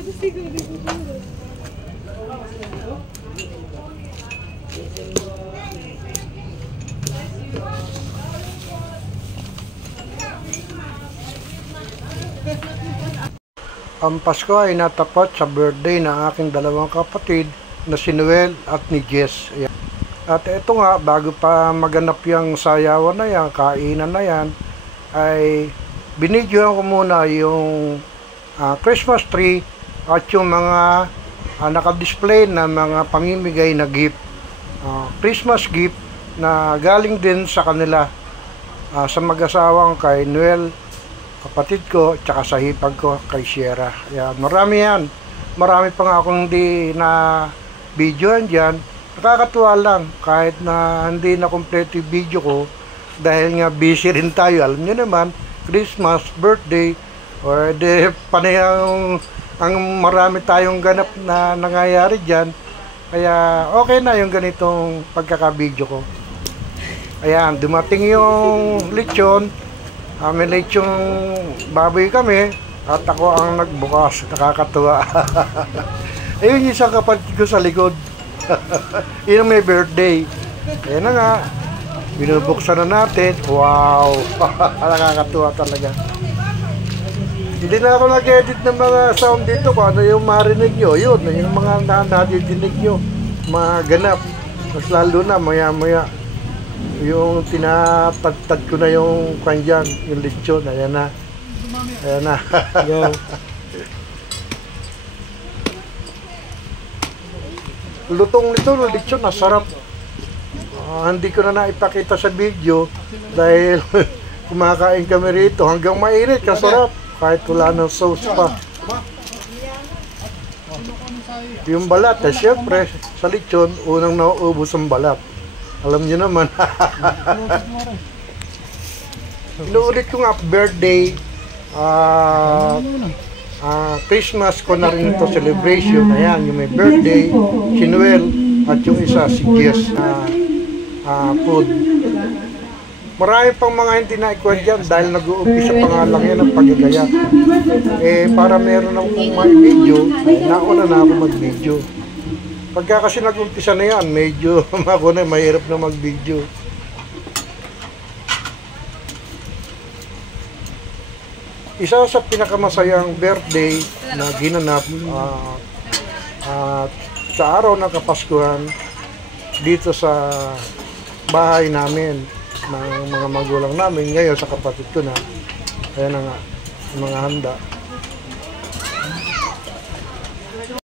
Ang Pasko ay natapat sa birthday ng aking dalawang kapatid na si Noel at ni Jess. Ayan. At ito nga, bago pa maganap yung sayawan na yan, kainan na yan, ay binidyohan ko muna yung Christmas tree at yung mga naka-display na mga pamimigay na gift. Christmas gift na galing din sa kanila, sa mag-asawang kay Noel, kapatid ko, tsaka sa hipag ko kay Sierra. Ayan, marami yan. Marami pa nga akong hindi na videoan dyan. Nakakatuwa lang kahit na hindi na kompleto yung video ko dahil nga busy rin tayo. Alam nyo naman, Christmas, birthday, or panay ang marami tayong ganap na nangyayari dyan. Kaya okay na yung ganitong pagkaka-video ko. Ayan, dumating yung lechon. May lechong baboy kami at ako ang nagbukas. Nakakatuwa. Ayun yung isang kapatid ko sa likod. Yun may birthday. Ayan na nga. Binubuksan na natin. Wow. Nakakatuwa talaga. Hindi na ako nag-edit ng mga sound dito kung ano yung marinig nyo. Yun, yung mga nadidinig nyo. Mga ganap. Mas lalo na maya-maya. Yung tinatagtag ko na yung kanyan, yung lechon, ayan na. Ayan na. Lutong nito, lechon, nasarap. Hindi ko na naipakita sa video dahil kumakain kami rito hanggang mainit, kasarap. Kahit wala ng sauce pa. Yung balat, syempre, sa lechon, unang nauubos ang balat. Alam niyo naman. Inuulit ko nga birthday, Christmas ko na rin ito celebration. Ayan, yung may birthday, si Noel at yung isa si Jess food. Marami pang mga hindi na-ikuha dyan dahil nag-uumpisa pa nga lang yan ang pagigaya. Para meron akong may video, nauna na ako mag-video. Pagka kasi nag-umpisa na yan, medyo ako na mahirap na mag-video. Isa sa pinakamasayang birthday na ginanap sa araw ng Kapaskuhan dito sa bahay namin ng mga magulang namin, ngayon sa kapatid ko na. Ayan na nga, mga handa.